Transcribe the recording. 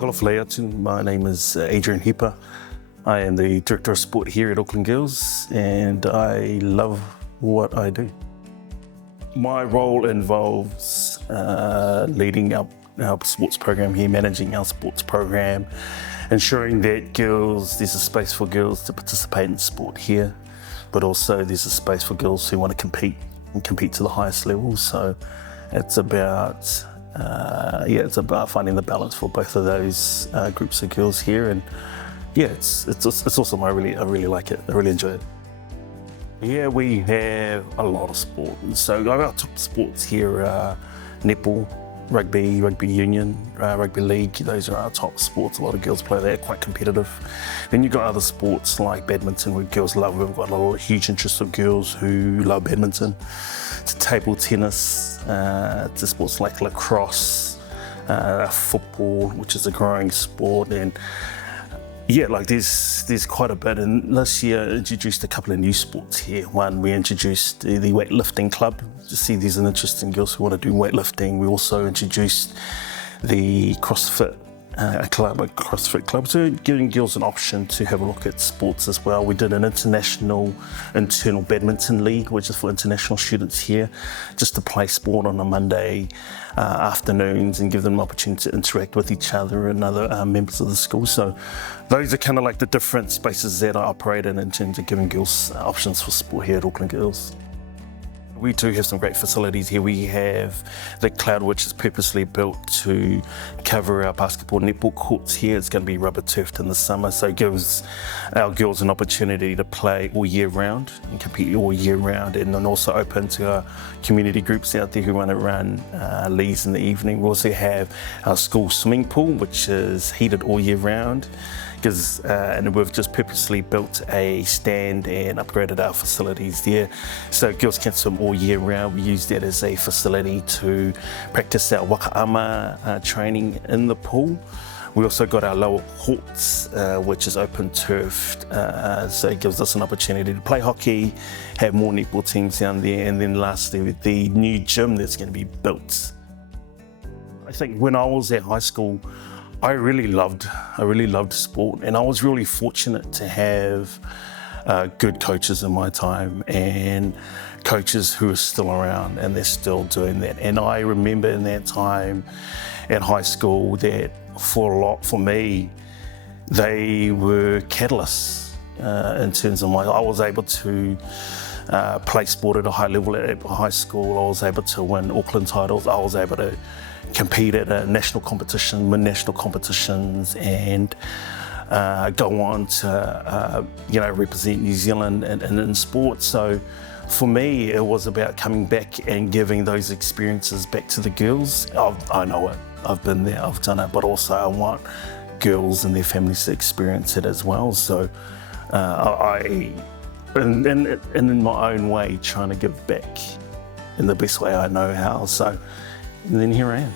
My name is Adrian Hipa. I am the Director of Sport here at Auckland Girls and I love what I do. My role involves leading our sports program here, managing our sports program, ensuring that there's a space for girls to participate in sport here, but also there's a space for girls who want to compete to the highest level. So it's about finding the balance for both of those groups of girls here, and it's awesome. I really like it. I really enjoy it. Yeah, we have a lot of sport. So our top sports here are netball, rugby union, rugby league. Those are our top sports. A lot of girls play there, quite competitive. Then you've got other sports like badminton, where girls love. We've got a huge interest of girls who love badminton, to table tennis, to sports like lacrosse, football, which is a growing sport, and there's quite a bit. And this year introduced a couple of new sports here. One, we introduced the weightlifting club. To see there's an interest in girls who want to do weightlifting. We also introduced the CrossFit club, so giving girls an option to have a look at sports as well. We did an internal badminton league, which is for international students here, just to play sport on a Monday afternoons and give them an opportunity to interact with each other and other members of the school. So those are kind of like the different spaces that I operate in terms of giving girls options for sport here at Auckland Girls. We do have some great facilities here. We have the cloud, which is purposely built to cover our basketball netball courts here. It's going to be rubber turfed in the summer, so it gives our girls an opportunity to play all year round and compete all year round, and then also open to our community groups out there who want to run leagues in the evening. We also have our school swimming pool, which is heated all year round. And we've just purposely built a stand and upgraded our facilities there, so girls can swim all year round. We use that as a facility to practice our wakaama training in the pool. We also got our lower courts, which is open turfed, so it gives us an opportunity to play hockey, have more netball teams down there, and then lastly with the new gym that's going to be built. I think when I was at high school, I really loved sport, and I was really fortunate to have good coaches in my time, and coaches who are still around and they're still doing that. And I remember in that time at high school that for me, they were catalysts in terms of I was able to play sport at a high level at high school. I was able to win Auckland titles. I was able to compete at a national competition, win national competitions, and go on to represent New Zealand in sport. So for me, it was about coming back and giving those experiences back to the girls. I know it, I've been there, I've done it, but also I want girls and their families to experience it as well. So in my own way, trying to give back in the best way I know how. So and then here I am.